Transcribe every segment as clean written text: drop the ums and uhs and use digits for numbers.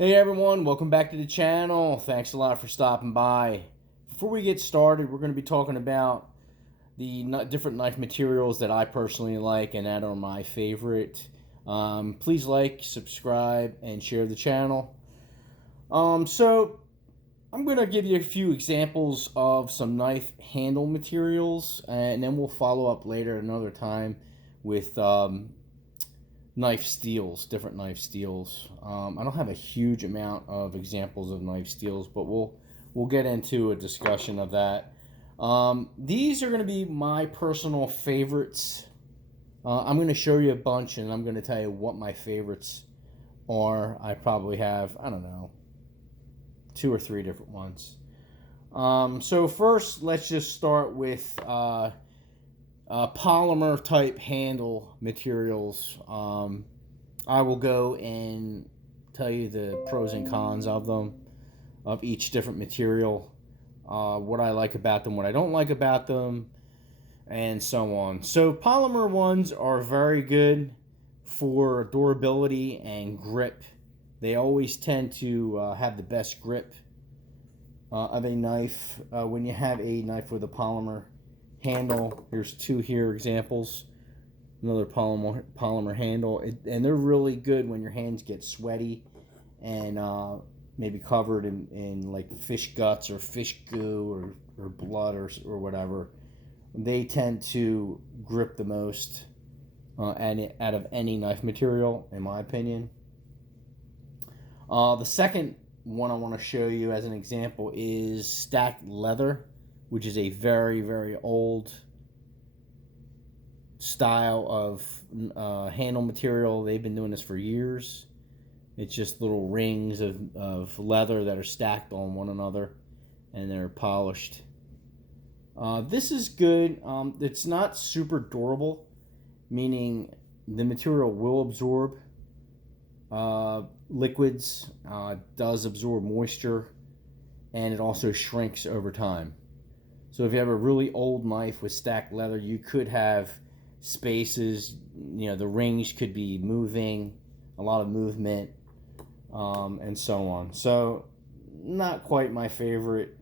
Hey everyone, welcome back to the channel. Thanks a lot for stopping by. Before we get started, we're going to be talking about the different knife materials that I personally like and that are my favorite. Please like, subscribe, and share the channel. So I'm going to give you a few examples of some knife handle materials, and then we'll follow up later another time with knife steels, different knife steels. I don't have a huge amount of examples of knife steels, but we'll get into a discussion of that. These are going to be my personal favorites. I'm going to show you a bunch, and I'm going to tell you what my favorites are. I probably have, I don't know, 2 or 3 different ones. So first, let's just start with polymer type handle materials. I will go and tell you the pros and cons of them, of each different material, what I like about them, what I don't like about them, and so on. So polymer ones are very good for durability and grip. They always tend to have the best grip of a knife. When you have a knife with a polymer handle, here's 2 here examples, another polymer handle, and they're really good when your hands get sweaty and maybe covered in like fish guts or fish goo or blood or whatever. They tend to grip the most out of any knife material, in my opinion. The second one I want to show you as an example is stacked leather, which is a very, very old style of handle material. They've been doing this for years. It's just little rings of leather that are stacked on one another, and they're polished. This is good. It's not super durable, meaning the material will absorb liquids, does absorb moisture, and it also shrinks over time. So if you have a really old knife with stacked leather, you could have spaces, the rings could be moving, a lot of movement, and so on. So not quite my favorite.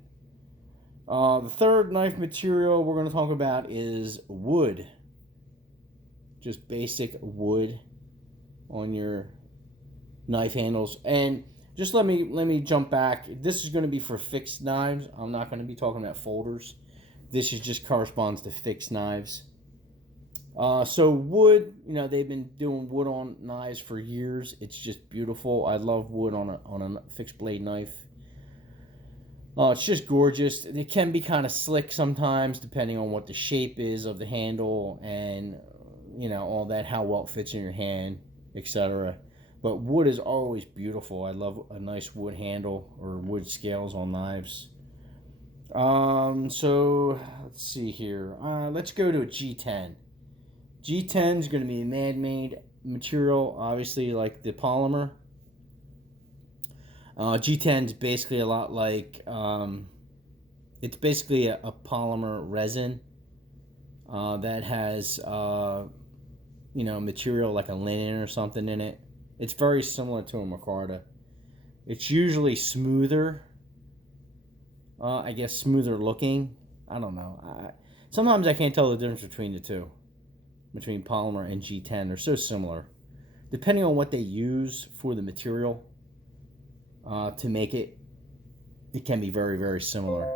The third knife material we're going to talk about is wood. Just basic wood on your knife handles. And just let me jump back. This is going to be for fixed knives. I'm not going to be talking about folders. This is just corresponds to fixed knives. So wood, they've been doing wood on knives for years. It's just beautiful. I love wood on a fixed blade knife. It's just gorgeous. It can be kind of slick sometimes, depending on what the shape is of the handle and all that, how well it fits in your hand, etc. But wood is always beautiful. I love a nice wood handle or wood scales on knives. So let's see here. Let's go to a G10. G10 is going to be a man-made material, obviously, like the polymer. G10 is basically a lot like, it's basically a polymer resin that has, material like a linen or something in it. It's very similar to a micarta. It's usually smoother. I guess smoother looking. I don't know. Sometimes I can't tell the difference between the two. Between polymer and G10. They're so similar. Depending on what they use for the material to make it, it can be very, very similar.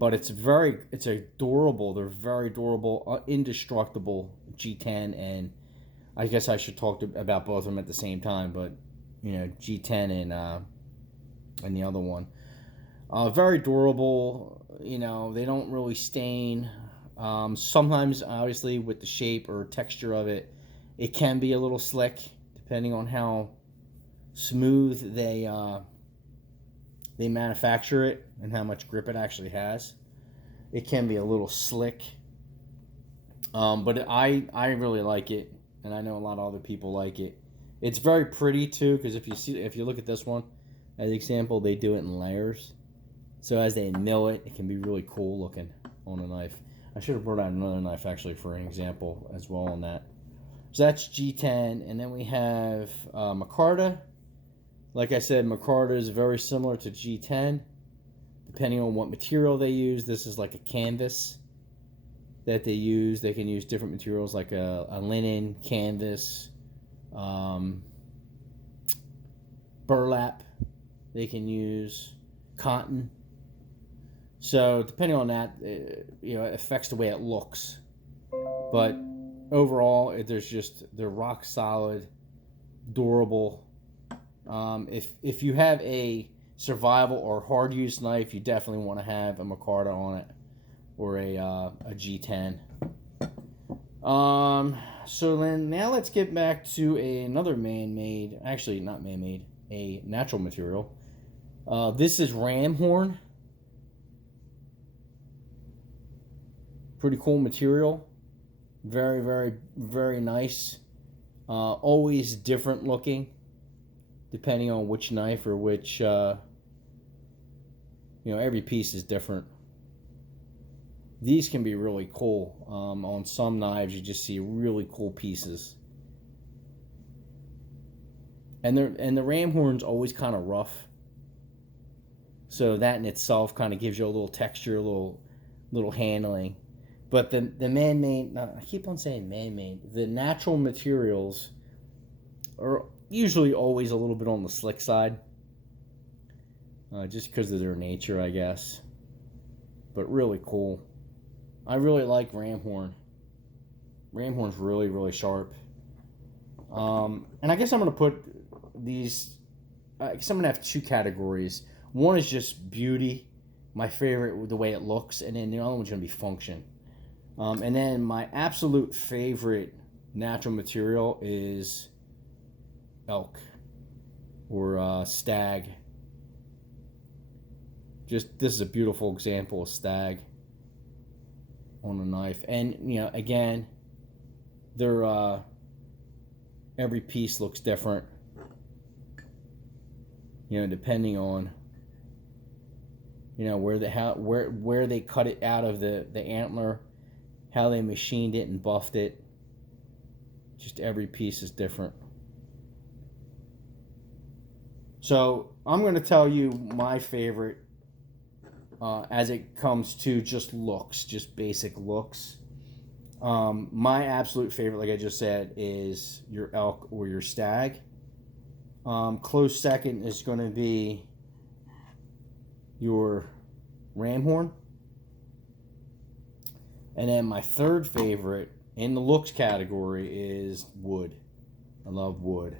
But it's a durable, they're very durable, indestructible G10, and I guess I should talk about both of them at the same time, but G10 and the other one. Very durable, they don't really stain. Sometimes, obviously, with the shape or texture of it, it can be a little slick, depending on how smooth they manufacture it and how much grip it actually has. It can be a little slick, but I really like it, and I know a lot of other people like it. It's very pretty too, because if you look at this one as an example, they do it in layers. So as they mill it, it can be really cool looking on a knife. I should have brought out another knife actually for an example as well on that. So that's G10, and then we have micarta. Like I said, micarta is very similar to G10, depending on what material they use. This is like a canvas that they use. They can use different materials like a linen, canvas, burlap. They can use cotton. So depending on that, you know, it affects the way it looks. But overall, they're rock solid, durable. If you have a survival or hard use knife, you definitely want to have a micarta on it, or a G10. So then now let's get back to another man-made, actually not man-made, a natural material. This is ram horn. Pretty cool material. Very, very, very nice. Always different looking, depending on which knife or which, you know, every piece is different. These can be really cool. On some knives, you just see really cool pieces. And the ram horn's always kind of rough. So that in itself kind of gives you a little texture, a little handling. But the man-made, I keep on saying man-made, the natural materials are usually always a little bit on the slick side. Just because of their nature, I guess. But really cool. I really like ram horn. Ram horn's really, really sharp. And I guess I'm going to put these, I guess I'm going to have two categories. One is just beauty, my favorite, the way it looks, and then the other one's going to be function. And then my absolute favorite natural material is elk or stag. Just, this is a beautiful example of stag on a knife. And, you know, again, they're, every piece looks different, you know, depending on, you know, where they cut it out of the antler, how they machined it and buffed it. Just every piece is different. So I'm going to tell you my favorite as it comes to just looks, just basic looks. My absolute favorite, like I just said, is your elk or your stag. Close second is going to be your ram horn. And then my third favorite in the looks category is wood. I love wood.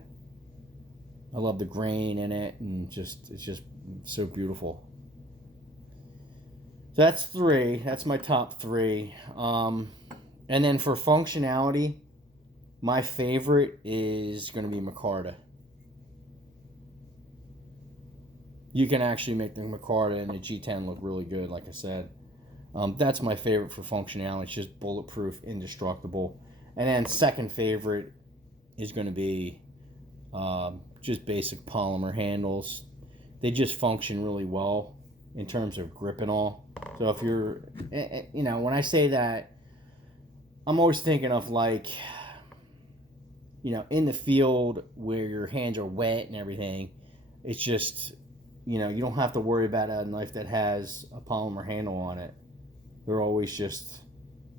I love the grain in it, and it's just so beautiful. So that's three. That's my top three. And then for functionality, my favorite is going to be micarta. You can actually make the micarta and the G10 look really good, like I said. That's my favorite for functionality. It's just bulletproof, indestructible. And then second favorite is going to be just basic polymer handles. They just function really well in terms of grip and all. So if you're, you know, when I say that, I'm always thinking of, like, you know, in the field where your hands are wet and everything. It's just, you know, you don't have to worry about a knife that has a polymer handle on it. They're always just,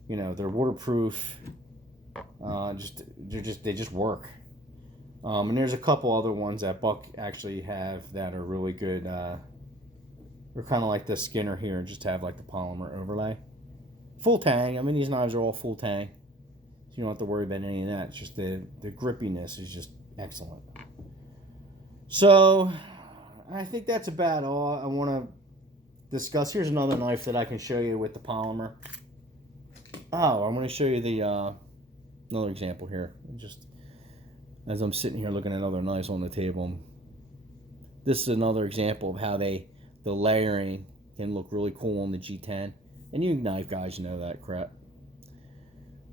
you know, they're waterproof. They just work. And there's a couple other ones that Buck actually have that are really good. They're kind of like the Skinner here, just have like the polymer overlay. Full tang. I mean, these knives are all full tang, so you don't have to worry about any of that. It's just the grippiness is just excellent. So I think that's about all I want to discuss. Here's another knife that I can show you with the polymer. Oh, I'm going to show you the another example here. Just as I'm sitting here looking at other knives on the table, this is another example of how the layering can look really cool on the G10. And you knife guys know that crap.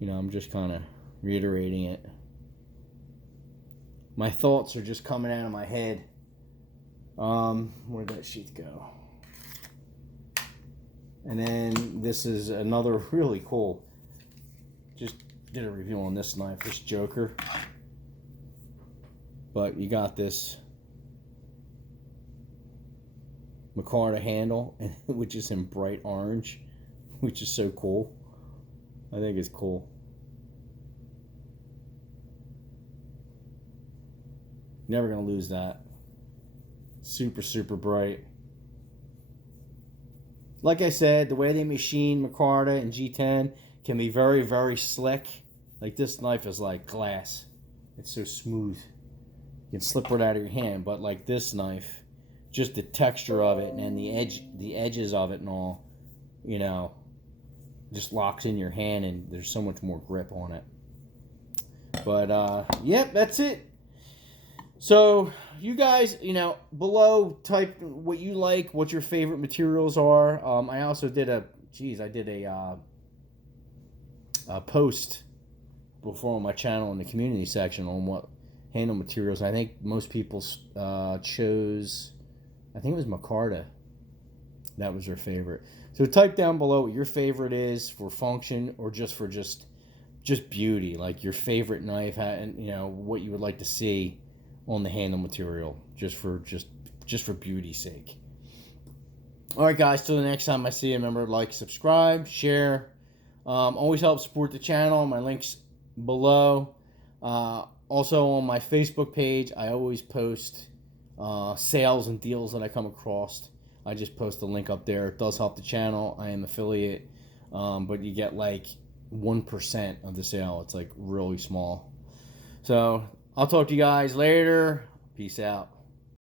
You know, I'm just kind of reiterating it. My thoughts are just coming out of my head. Where'd that sheath go? And then this is another really cool. Just did a review on this knife, this Joker. But you got this micarta handle, and which is in bright orange, which is so cool. I think it's cool. Never gonna lose that. Super, super bright. Like I said, the way they machine micarta and G10 can be very, very slick. Like this knife is like glass. It's so smooth. You can slip right out of your hand. But like this knife, just the texture of it and the edges of it and all, you know, just locks in your hand and there's so much more grip on it. But yep, that's it. So you guys, you know, below type what you like, what your favorite materials are. I also did a post before on my channel in the community section on what handle materials. I think most people chose, I think it was micarta. That was their favorite. So type down below what your favorite is for function or just for just beauty, like your favorite knife, and you know what you would like to see on the handle material, just for beauty's sake. All right, guys. Till the next time I see you, remember to like, subscribe, share. Always help support the channel. My links below. Also on my Facebook page, I always post sales and deals that I come across. I just post a link up there. It does help the channel. I am affiliate, but you get like 1% of the sale. It's like really small. So I'll talk to you guys later. Peace out.